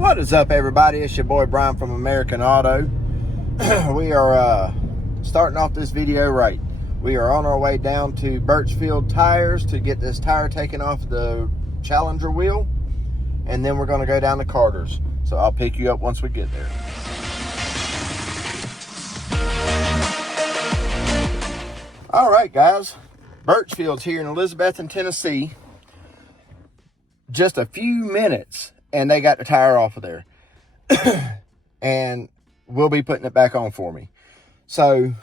What is up, everybody? It's your boy Brian from American Auto. We are starting off this video right. We are on our way down to Birchfield Tires to get this tire taken off the Challenger wheel, and then we're going to go down to Carter's. So I'll pick you up once we get there. All right, guys. Birchfield's here in Elizabethton, Tennessee. Just a few minutes and they got the tire off of there. And we'll be putting it back on for me. So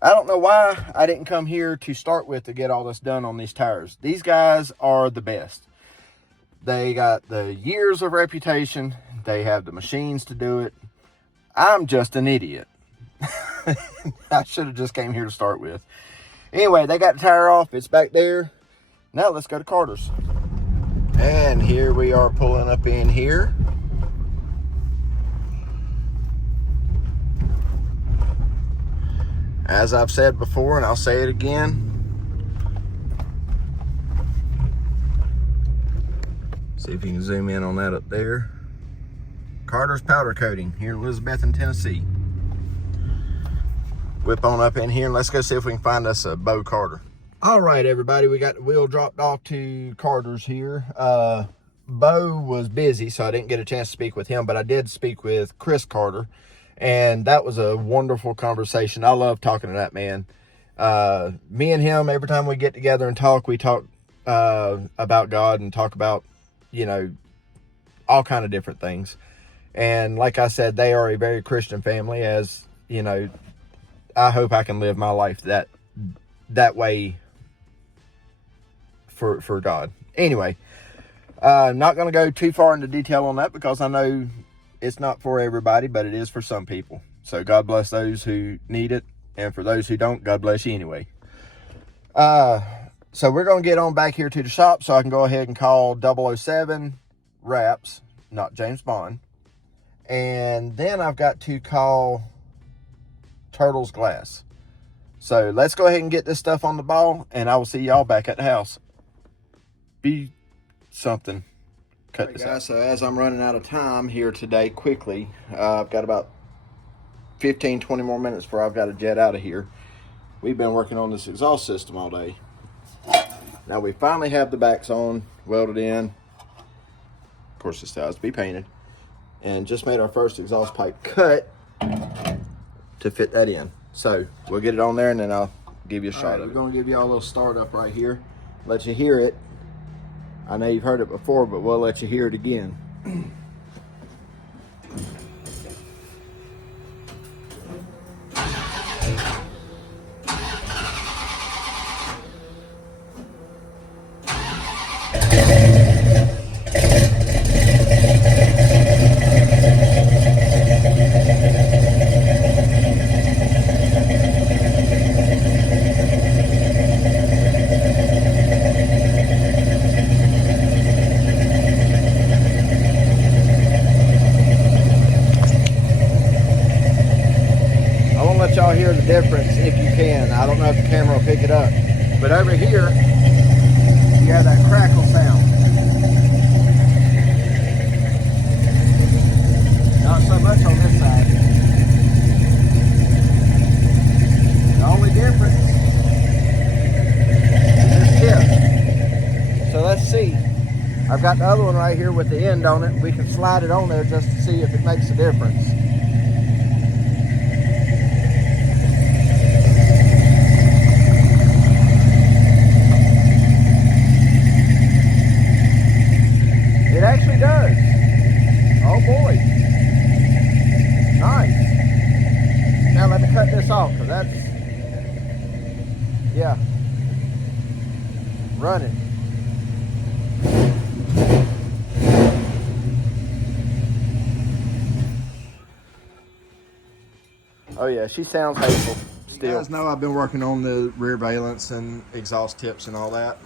I don't know why I didn't come here to start with to get all this done on these tires. These guys are the best. They got the years of reputation. They have the machines to do it. I'm just an idiot. I should have just came here to start with. Anyway, they got the tire off. It's back there. Now let's go to Carter's. And here we are pulling up in here. As I've said before, and I'll say it again, see if you can zoom in on that up there. Carter's Powder Coating here in Elizabethton, Tennessee. Whip on up in here and let's go see if we can find us a Bo Carter. All right, everybody, we got the wheel dropped off to Carter's here. Bo was busy, so I didn't get a chance to speak with him, but I did speak with Chris Carter, and that was a wonderful conversation. I love talking to that man. Me and him, every time we get together and talk, we talk about God and talk about, you know, all kind of different things. And like I said, they are a very Christian family, as, you know, I hope I can live my life that way for God. Anyway, I'm not going to go too far into detail on that because I know it's not for everybody, but it is for some people. So God bless those who need it, and for those who don't, God bless you anyway. So we're going to get on back here to the shop so I can go ahead and call 007 Wraps, not James Bond. And then I've got to call Turtles Glass. So let's go ahead and get this stuff on the ball, and I will see y'all back at the house. Be something. Cut this out. So as I'm running out of time here today, quickly, I've got about 15-20 more minutes before I've got to jet out of here. We've been working on this exhaust system all day. Now we finally have the backs on, welded in. Of course, this still has to be painted. And just made our first exhaust pipe cut to fit that in. So we'll get it on there and then I'll give you a shot of it. We're going to give you all a little start up right here. Let you hear it. I know you've heard it before, but we'll let you hear it again. Let y'all hear the difference if you can. I don't know if the camera will pick it up, but over here you have that crackle sound. Not so much on this side. The only difference is this tip. So let's see. I've got the other one right here with the end on it. We can slide it on there just to see if it makes a difference. It actually does. Oh boy. Nice. Now let me cut this off because that's, yeah, running. Oh yeah, she sounds hateful still. You guys know I've been working on the rear valence and exhaust tips and all that.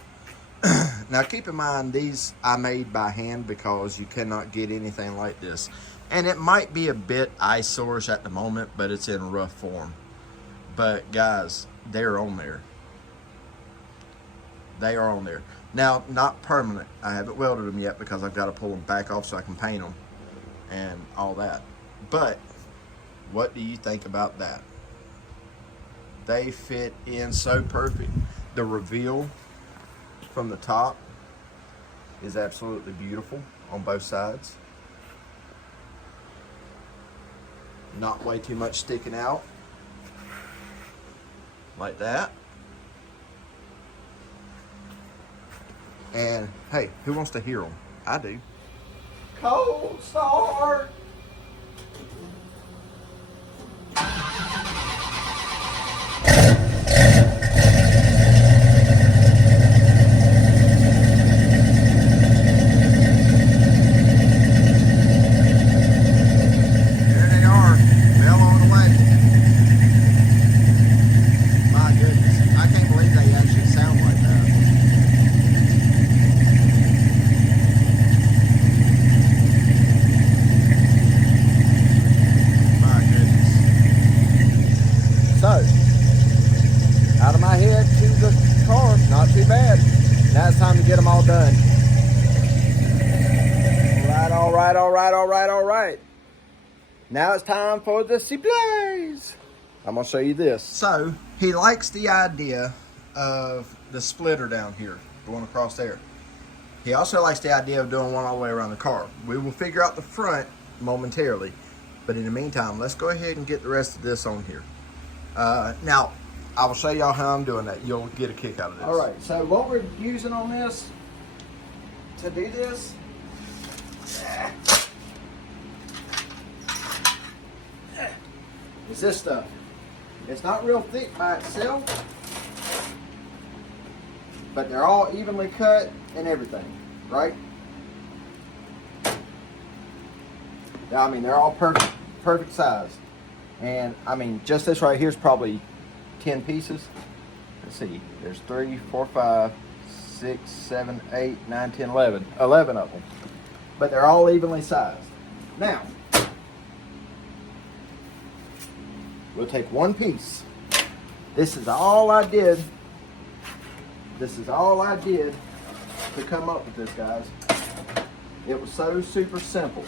Now keep in mind, these I made by hand because you cannot get anything like this. And it might be a bit eyesore at the moment, but it's in rough form. But guys, they're on there. They are on there. Now, not permanent. I haven't welded them yet because I've got to pull them back off so I can paint them. and all that. But what do you think about that? They fit in so perfect. The reveal from the top is absolutely beautiful on both sides. Not way too much sticking out like that. And hey, who wants to hear them? I do. Cold start. Out of my head to the car, not too bad. Now it's time to get them all done. All right. Now it's time for the C-Blaze. I'm gonna show you this. So he likes the idea of the splitter down here, going across there. He also likes the idea of doing one all the way around the car. We will figure out the front momentarily, but in the meantime, let's go ahead and get the rest of this on here. Now, I will show y'all how I'm doing that. You'll get a kick out of this. All right, so what we're using on this to do this is this stuff. It's not real thick by itself, but they're all evenly cut and everything, right? I mean, they're all perfect size. And I mean, just this right here is probably 10 pieces. Let's see, there's 3, 4, 5, 6, 7, 8, 9, 10, 11. 11 of them. But they're all evenly sized. Now, we'll take one piece. This is all I did. This is all I did to come up with this, guys. It was so super simple.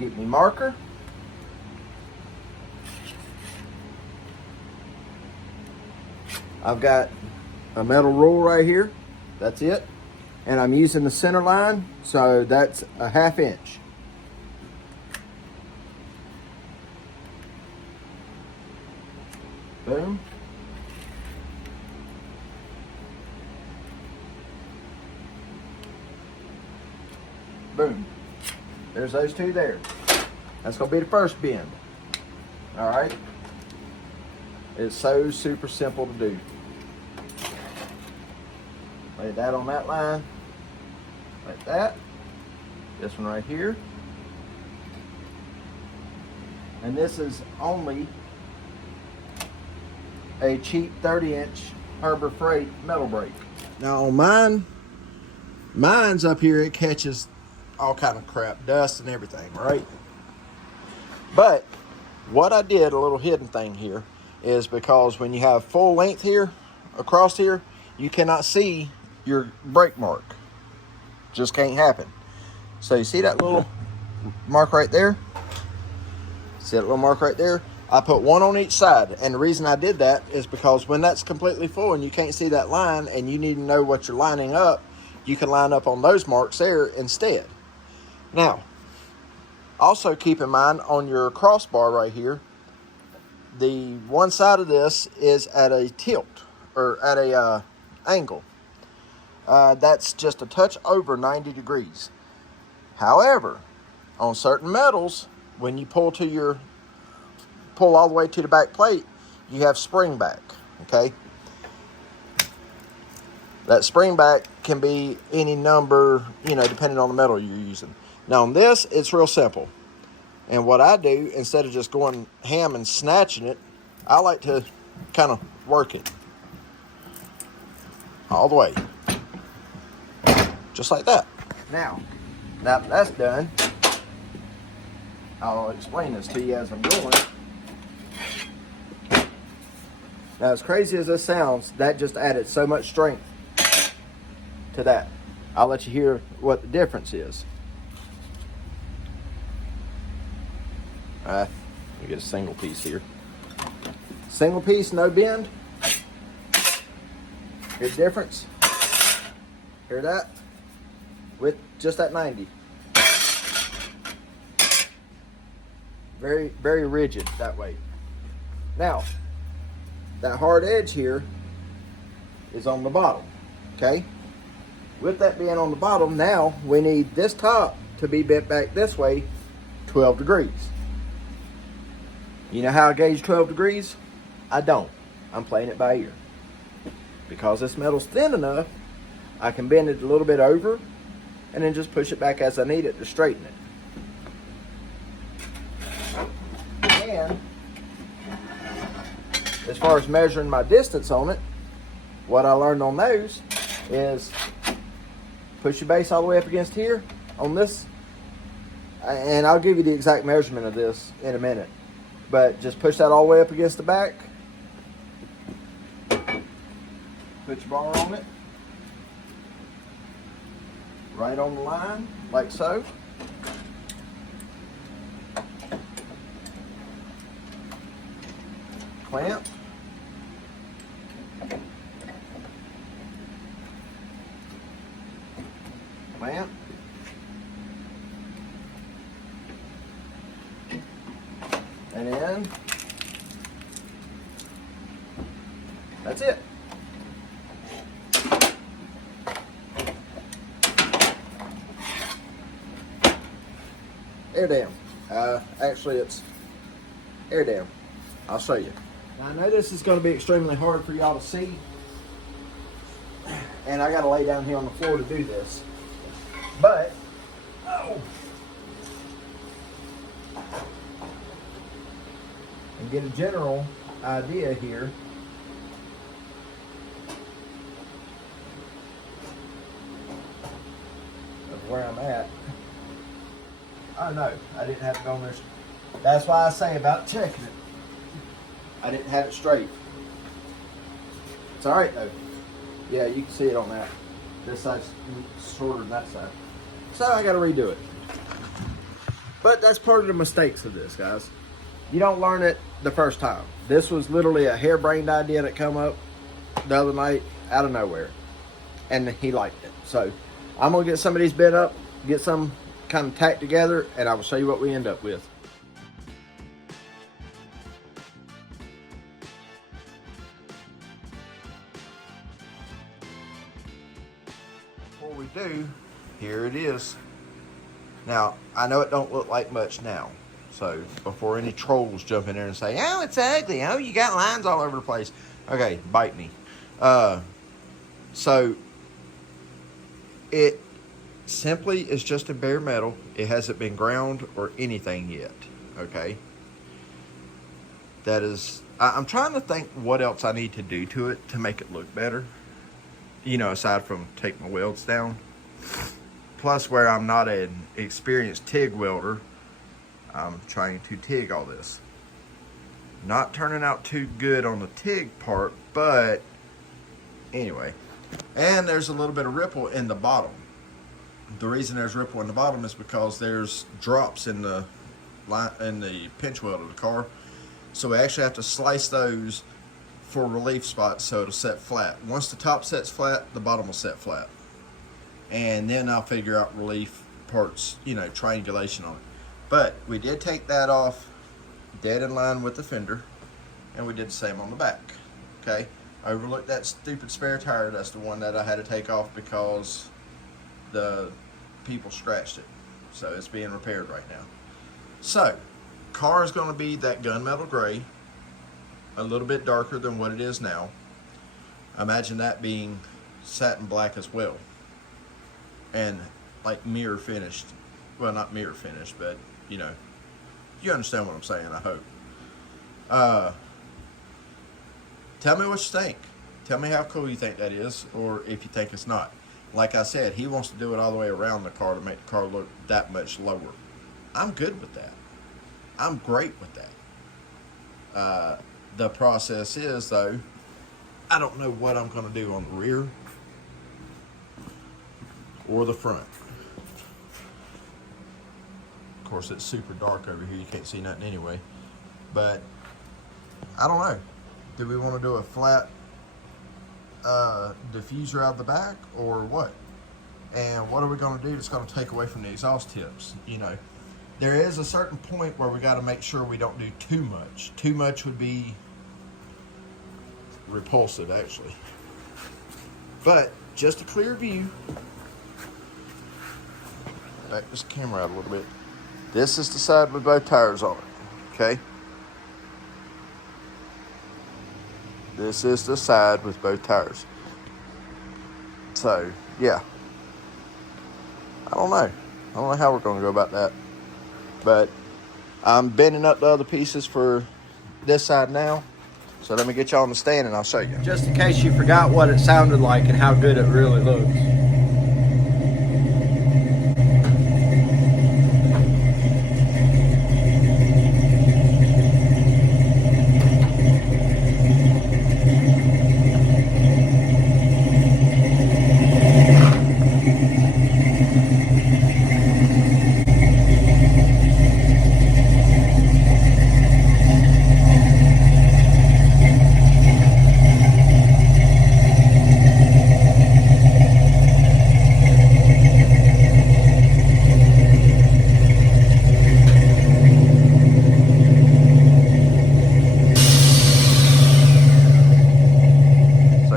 Get me marker. I've got a metal rule right here. That's it. And I'm using the center line, so that's a 1/2 inch. Boom. Boom. There's those two there. That's going to be the first bend. All right. It's so super simple to do. Lay that on that line, like that. This one right here. And this is only a cheap 30-inch Harbor Freight metal brake. Now on mine's up here, it catches all kind of crap, dust and everything, right? But what I did, a little hidden thing here, is because when you have full length here, across here, you cannot see your brake mark. Just can't happen. So you see that little mark right there? See that little mark right there? I put one on each side, and the reason I did that is because when that's completely full and you can't see that line and you need to know what you're lining up, you can line up on those marks there instead. Now, also keep in mind on your crossbar right here, the one side of this is at a tilt, or at a angle. That's just a touch over 90 degrees. However, on certain metals, when you pull all the way to the back plate, you have spring back, okay? That spring back can be any number, depending on the metal you're using. Now on this, it's real simple. And what I do, instead of just going ham and snatching it, I like to kind of work it all the way. Just like that. Now that that's done, I'll explain this to you as I'm going. Now, as crazy as this sounds, that just added so much strength to that. I'll let you hear what the difference is. Let me get a single piece here. Single piece, no bend. Hear the difference? Hear that? With just that 90. Very, very rigid that way. Now, that hard edge here is on the bottom, okay? With that being on the bottom, now we need this top to be bent back this way 12 degrees. You know how I gauge 12 degrees? I don't. I'm playing it by ear. Because this metal's thin enough, I can bend it a little bit over and then just push it back as I need it to straighten it. And as far as measuring my distance on it, what I learned on those is push your base all the way up against here on this, and I'll give you the exact measurement of this in a minute, but just push that all the way up against the back, put your bar on it, right on the line, like so. Clamp. Clamp. And then that's it. Air down. Actually, it's air down. I'll show you. Now, I know this is going to be extremely hard for y'all to see, and I got to lay down here on the floor to do this. But, and get a general idea here. Of where I'm at. Oh no, I didn't have to go on there. That's why I say about checking it. I didn't have it straight. It's all right though. Yeah, you can see it on that. This side's shorter than that side. So I got to redo it. But that's part of the mistakes of this, guys. You don't learn it the first time. This was literally a harebrained idea that come up the other night out of nowhere. And he liked it. So I'm going to get some of these bent up, get some kind of tacked together, and I will show you what we end up with. Before we do, here it is. Now, I know it don't look like much now. So, before any trolls jump in there and say, oh, it's ugly. Oh, you got lines all over the place. Okay, bite me. So, it simply is just a bare metal. It hasn't been ground or anything yet. Okay? That is, I'm trying to think what else I need to do to it to make it look better. You know, aside from take my welds down. Plus, where I'm not an experienced TIG welder, I'm trying to TIG all this. Not turning out too good on the TIG part, but anyway. And there's a little bit of ripple in the bottom. The reason there's ripple in the bottom is because there's drops in the pinch weld of the car. So we actually have to slice those for relief spots so it'll set flat. Once the top sets flat, the bottom will set flat. And then I'll figure out relief parts, you know, triangulation on it. But we did take that off dead in line with the fender, and we did the same on the back. Okay, overlooked that stupid spare tire. That's the one that I had to take off because the people scratched it. So it's being repaired right now. So, car is going to be that gunmetal gray, a little bit darker than what it is now. Imagine that being satin black as well. And like mirror finished. Well, not mirror finished, but you know, you understand what I'm saying, I hope. Tell me what you think. Tell me how cool you think that is, or if you think it's not. Like I said, he wants to do it all the way around the car to make the car look that much lower. I'm good with that. I'm great with that. The process is, though, I don't know what I'm going to do on the rear. or the front. Of course, it's super dark over here. You can't see nothing anyway. But I don't know. Do we want to do a flat diffuser out the back or what? And what are we going to do that's going to take away from the exhaust tips? You know, there is a certain point where we got to make sure we don't do too much. Too much would be repulsive, actually. But just a clear view. Back this camera out a little bit. This is the side with both tires on it, okay? This is the side with both tires. So, yeah. I don't know how we're going to go about that. But I'm bending up the other pieces for this side now. So let me get y'all on the stand and I'll show you. Just in case you forgot what it sounded like and how good it really looks.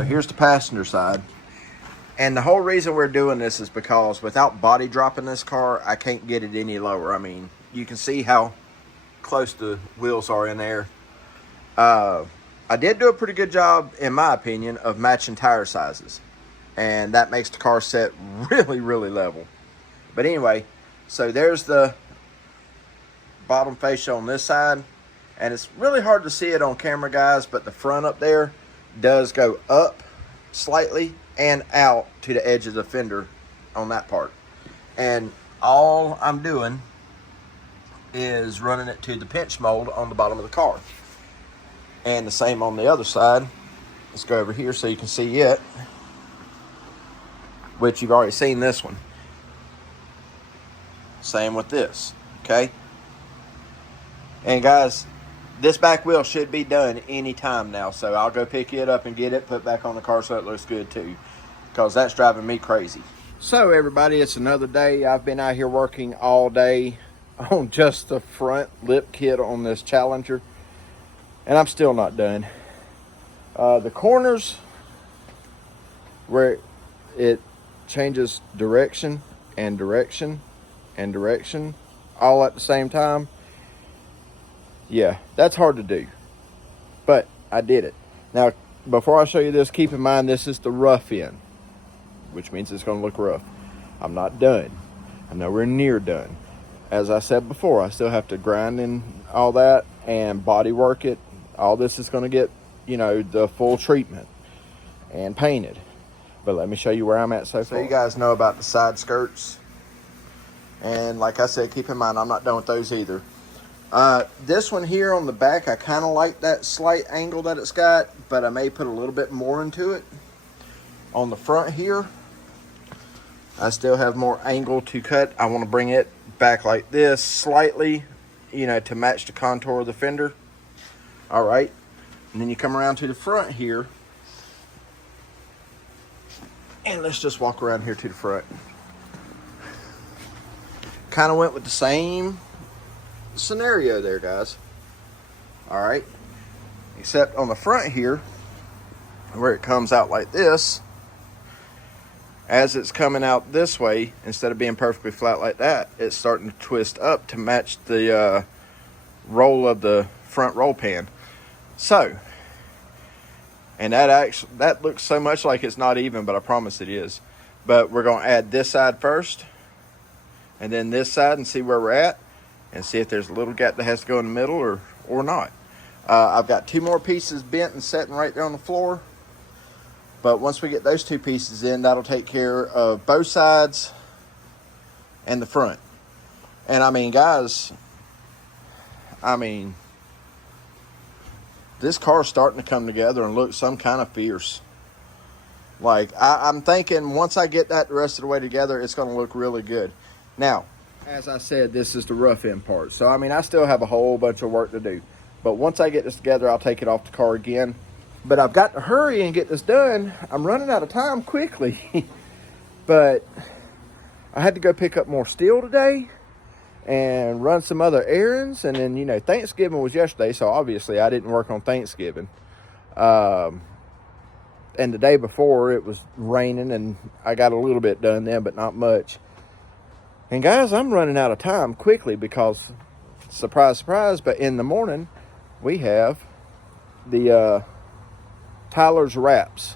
Here's the passenger side. And the whole reason we're doing this is because without body dropping this car, I can't get it any lower. I mean, you can see how close the wheels are in there. I did do a pretty good job, in my opinion, of matching tire sizes. And that makes the car set really, really level. But anyway, so there's the bottom fascia on this side. And it's really hard to see it on camera, guys, but the front up there does go up slightly and out to the edge of the fender on that part. And all I'm doing is running it to the pinch mold on the bottom of the car. And the same on the other side. Let's go over here so you can see it, which you've already seen this one. Same with this, okay? And guys, this back wheel should be done anytime now, so I'll go pick it up and get it put back on the car so it looks good too, because that's driving me crazy. So everybody, it's another day. I've been out here working all day on just the front lip kit on this Challenger, and I'm still not done. The corners where it changes direction and direction and direction all at the same time, yeah, that's hard to do, but I did it. Now, before I show you this, keep in mind this is the rough end, which means it's going to look rough. I'm not done. I'm nowhere near done. As I said before, I still have to grind and all that and body work it. All this is going to get, you know, the full treatment and painted. But let me show you where I'm at so far. So you guys know about the side skirts. And like I said, keep in mind, I'm not done with those either. This one here on the back, I kind of like that slight angle that it's got, but I may put a little bit more into it. On the front here, I still have more angle to cut. I want to bring it back like this slightly, you know, to match the contour of the fender. All right. And then you come around to the front here. And let's just walk around here to the front. Kind of went with the same scenario there, guys. All right. Except on the front here, where it comes out like this, as it's coming out this way, instead of being perfectly flat like that, it's starting to twist up to match the roll of the front roll pan. So, and that looks so much like it's not even, but I promise it is. But we're going to add this side first, and then this side, and see where we're at, and see if there's a little gap that has to go in the middle or not. I've got two more pieces bent and sitting right there on the floor. But once we get those two pieces in, that'll take care of both sides and the front. And I mean, guys, this car's starting to come together and look some kind of fierce. Like, I'm thinking once I get that the rest of the way together, it's going to look really good. Now, as I said, this is the rough end part. So, I mean, I still have a whole bunch of work to do. But once I get this together, I'll take it off the car again. But I've got to hurry and get this done. I'm running out of time quickly. But I had to go pick up more steel today and run some other errands. And then, you know, Thanksgiving was yesterday, so obviously I didn't work on Thanksgiving. And the day before, it was raining, and I got a little bit done then, but not much. And guys, I'm running out of time quickly because, surprise, surprise, but in the morning, we have the Tyler's Wraps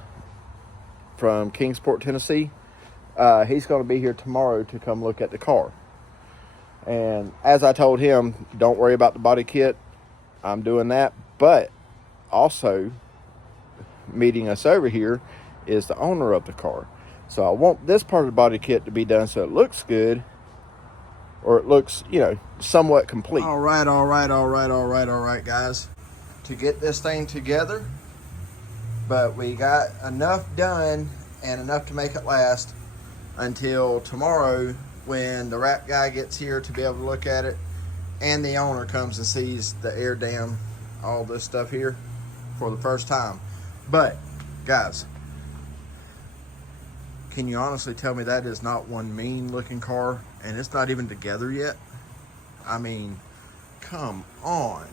from Kingsport, Tennessee. He's going to be here tomorrow to come look at the car. And as I told him, don't worry about the body kit. I'm doing that. But also, meeting us over here is the owner of the car. So I want this part of the body kit to be done so it looks good, or it looks, you know, somewhat complete. All right, guys. To get this thing together, but we got enough done and enough to make it last until tomorrow when the wrap guy gets here to be able to look at it, and the owner comes and sees the air dam, all this stuff here for the first time. But guys, can you honestly tell me that is not one mean looking car, and it's not even together yet? I mean, come on.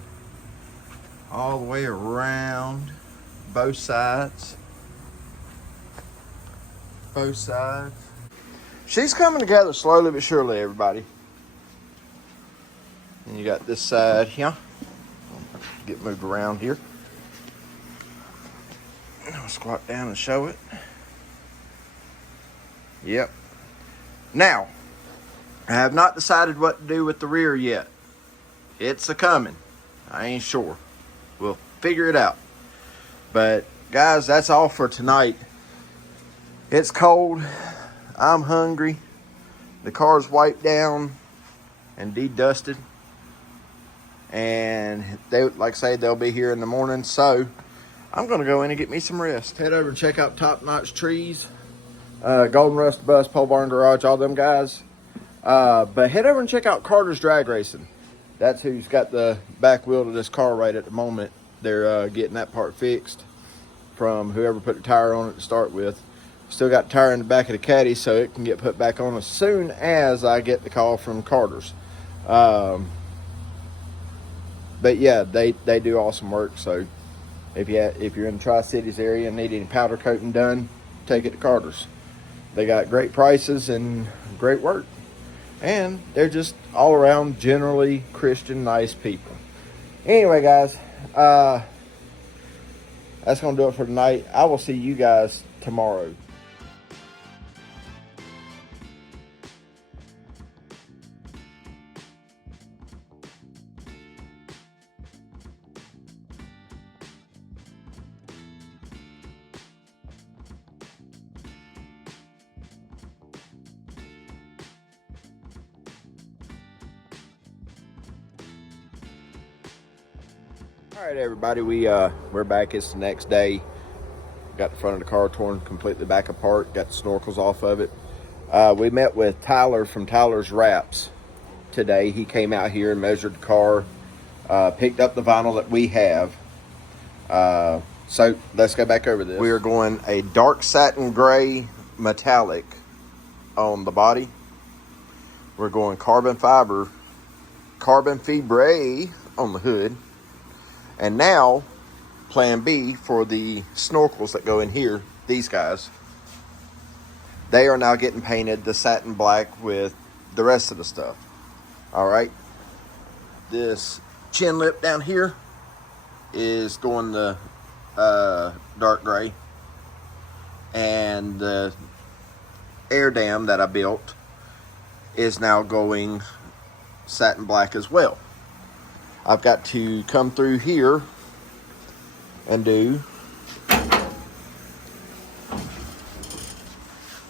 All the way around, both sides. She's coming together slowly but surely, everybody. And you got this side here. Get moved around here. I'll squat down and show it. Yep. Now, I have not decided what to do with the rear yet. It's a-coming. I ain't sure. We'll figure it out. But, guys, that's all for tonight. It's cold. I'm hungry. The car's wiped down and de-dusted. And they, like I say, they'll be here in the morning. So, I'm going to go in and get me some rest. Head over and check out Top Notch Trees, Golden Rust Bus, Pole Barn Garage, all them guys. But head over and check out Carter's Drag Racing. That's who's got the back wheel to this car right at the moment. They're getting that part fixed from whoever put the tire on it to start with. Still got the tire in the back of the caddy, so it can get put back on as soon as I get the call from Carter's. But yeah, they do awesome work. So if you're in the Tri-Cities area and need any powder coating done, take it to Carter's. They got great prices and great work. And they're just all around generally Christian, nice people. Anyway, guys, that's going to do it for tonight. I will see you guys tomorrow. All right, everybody, we're back. It's the next day. Got the front of the car torn completely back apart. Got the snorkels off of it. We met with Tyler from Tyler's Wraps today. He came out here and measured the car, picked up the vinyl that we have. So let's go back over this. We are going a dark satin gray metallic on the body. We're going carbon fiber on the hood. And now, plan B for the snorkels that go in here, these guys, they are now getting painted the satin black with the rest of the stuff. All right. This chin lip down here is going the dark gray. And the air dam that I built is now going satin black as well. I've got to come through here and do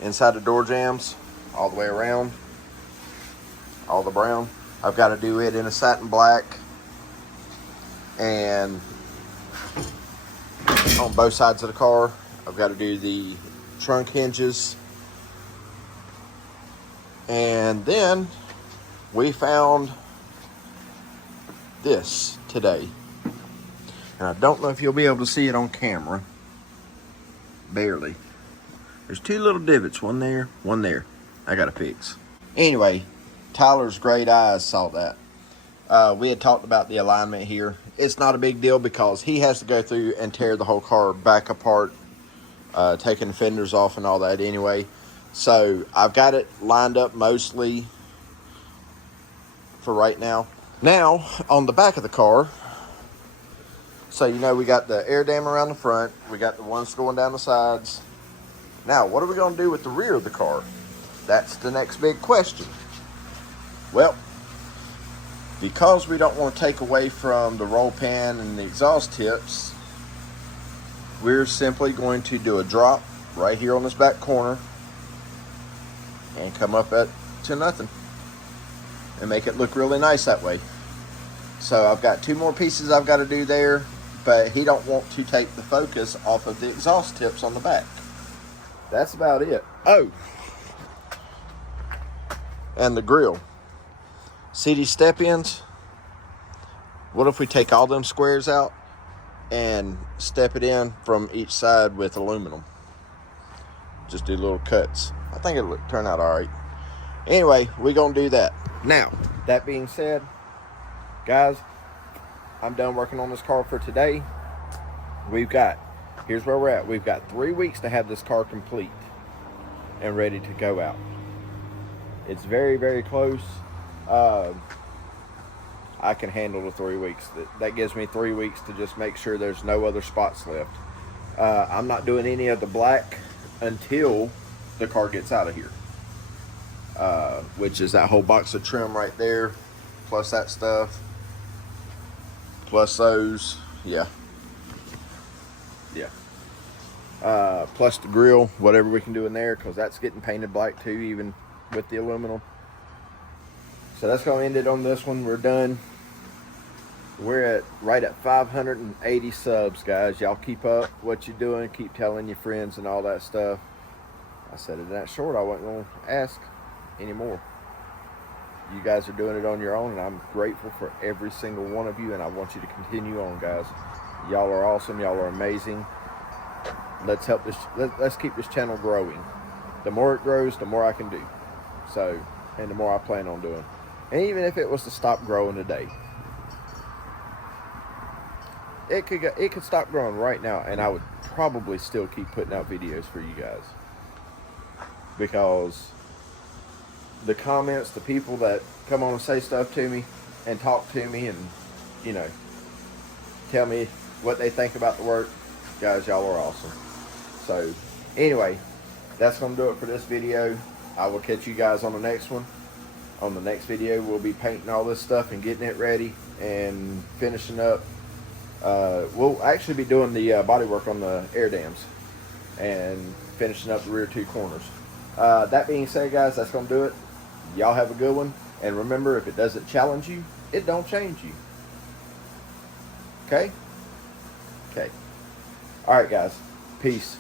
inside the door jambs all the way around, all the brown. I've got to do it in a satin black, and on both sides of the car I've got to do the trunk hinges. And then we found this today. And I don't know if you'll be able to see it on camera. Barely. There's two little divots, one there, one there. I gotta fix. Anyway, Tyler's great eyes saw that. We had talked about the alignment here. It's not a big deal because he has to go through and tear the whole car back apart, taking the fenders off and all that anyway. So I've got it lined up mostly for right now. Now, on the back of the car, so you know we got the air dam around the front. We got the ones going down the sides. Now, what are we going to do with the rear of the car? That's the next big question. Well, because we don't want to take away from the roll pan and the exhaust tips, we're simply going to do a drop right here on this back corner and come up to nothing and make it look really nice that way. So I've got two more pieces I've got to do there, but he don't want to take the focus off of the exhaust tips on the back. That's about it. Oh, and the grill. See these step ins? What if we take all them squares out and step it in from each side with aluminum? Just do little cuts. I think it'll turn out all right. Anyway, we're going to do that. Now, that being said, guys, I'm done working on this car for today. Here's where we're at. We've got 3 weeks to have this car complete and ready to go out. It's very, very close. I can handle the 3 weeks. That gives me 3 weeks to just make sure there's no other spots left. I'm not doing any of the black until the car gets out of here, which is that whole box of trim right there, plus that stuff, plus those, plus the grill, whatever we can do in there, because that's getting painted black too, even with the aluminum. So that's going to end it on this one. We're done. We're right at 580 subs, guys. Y'all keep up what you're doing. Keep telling your friends and all that stuff. I said it that short. I wasn't going to ask anymore. You guys are doing it on your own, and I'm grateful for every single one of you, and I want you to continue on, guys. Y'all are awesome. Y'all are amazing. Let's keep this channel growing. The more it grows, the more I can do. So, and the more I plan on doing. And even if it was to stop growing today, it could stop growing right now, and I would probably still keep putting out videos for you guys, because the comments, the people that come on and say stuff to me and talk to me and, you know, tell me what they think about the work, guys, y'all are awesome. So anyway, that's going to do it for this video. I will catch you guys on the next one. On the next video, we'll be painting all this stuff and getting it ready and finishing up. We'll actually be doing the body work on the air dams and finishing up the rear two corners. That being said, guys, that's going to do it. Y'all have a good one. And remember, if it doesn't challenge you, it don't change you. Okay? Okay. All right, guys. Peace.